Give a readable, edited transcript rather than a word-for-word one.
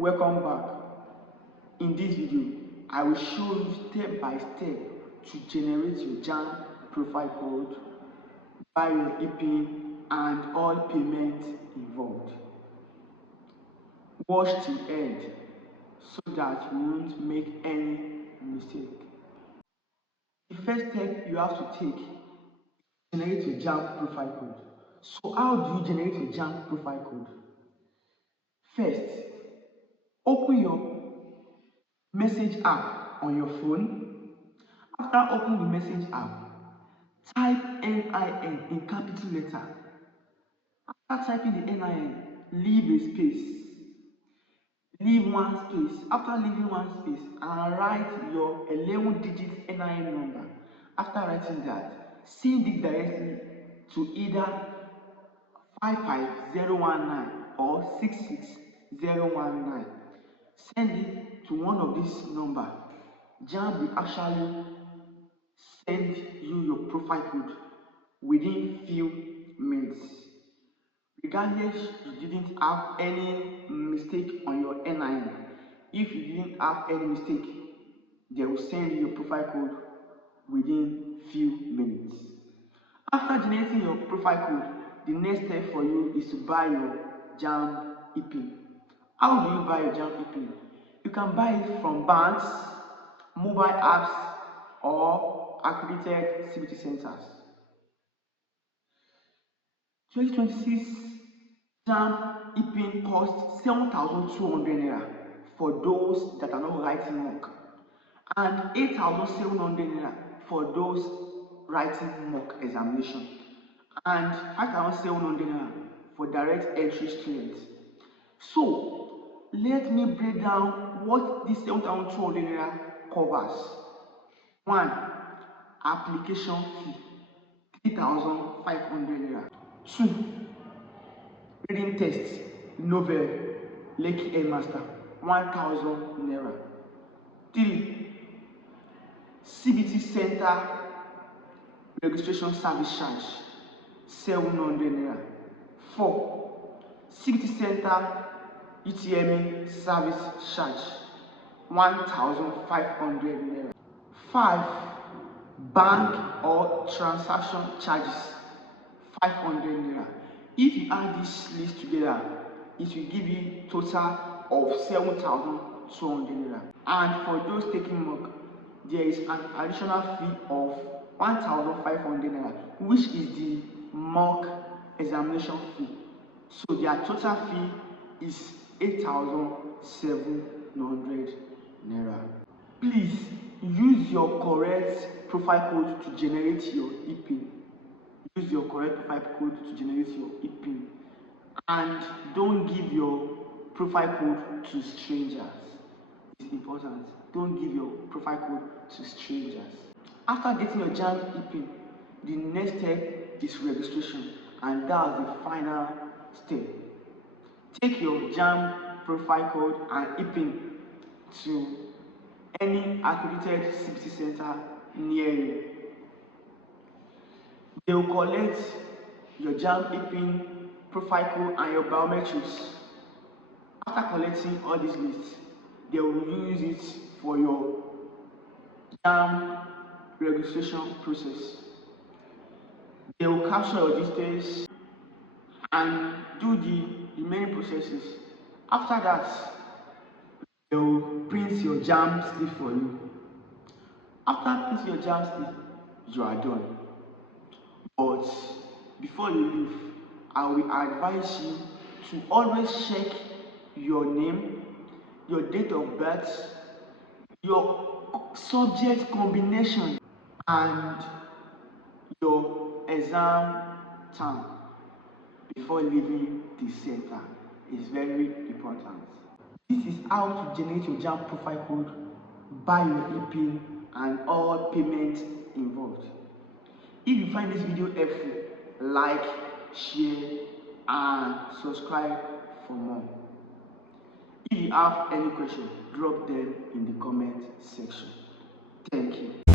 welcome back. In this video, I will show you step by step to generate your JAMB profile code, buy your E-Pin and all payments involved. Watch till end so that you won't make any mistake. The first step you have to take is to generate your JAMB profile code. So how do you generate your JAMB profile code? First, open your message app on your phone. After opening the message app, type NIN in capital letter. After typing the NIN, leave a space. Leave one space. After leaving one space, and write your 11-digit NIN number. After writing that, send it directly to either 55019 or 66019. Send it to one of these numbers. JAMB will actually send you your profile code within few minutes. Regardless you didn't have any mistake on your NIN. If you didn't have any mistake, they will send you your profile code within few minutes. After generating your profile code, the next step for you is to buy your JAMB E-Pin. How do you buy your JAMB E-Pin? You can buy it from banks, mobile apps, or accredited CBT centers. 2026 JAMB E-Pin costs 7,200 naira for those that are not writing mock, and 8,700 naira for those writing mock examination, and 5,700 naira for direct entry students. So let me break down what this 7,200 naira covers. 1. Application fee, 3,500 naira. 2. Reading test, novel, Lekki Headmaster, 1,000 naira. 3. CBT Center registration service charge, 700 naira. 4. CBT Center UTME service charge, 1,500 naira. 5. Bank or transaction charges, 500 naira. If you add this list together, it will give you total of 7,200 naira. And for those taking mock, there is an additional fee of 1,500 naira, which is the mock examination fee. So their total fee is 8,700 naira. Please use your correct profile code to generate your E-Pin. Use your correct profile code to generate your E-Pin, and don't give your profile code to strangers. It's important. Don't give your profile code to strangers. After getting your JAMB E-Pin, the next step is registration, and that's the final step. Take your JAMB profile code and E-Pin to any accredited CBT center near you. They will collect your JAMB E-Pin, profile code and your biometrics. After collecting all these lists, they will use it for your JAMB registration process. They will capture your details and do the remaining processes. After that, they will print your JAMB slip for you. After printing your JAMB slip, you are done. But before you leave, I will advise you to always check your name, your date of birth, your subject combination, and your exam time before leaving the center. It's very important. This is how to generate your JAMB profile code, buy your E-Pin, and all payments involved. If you find this video helpful, like, share, and subscribe for more. If you have any questions, drop them in the comment section. Thank you.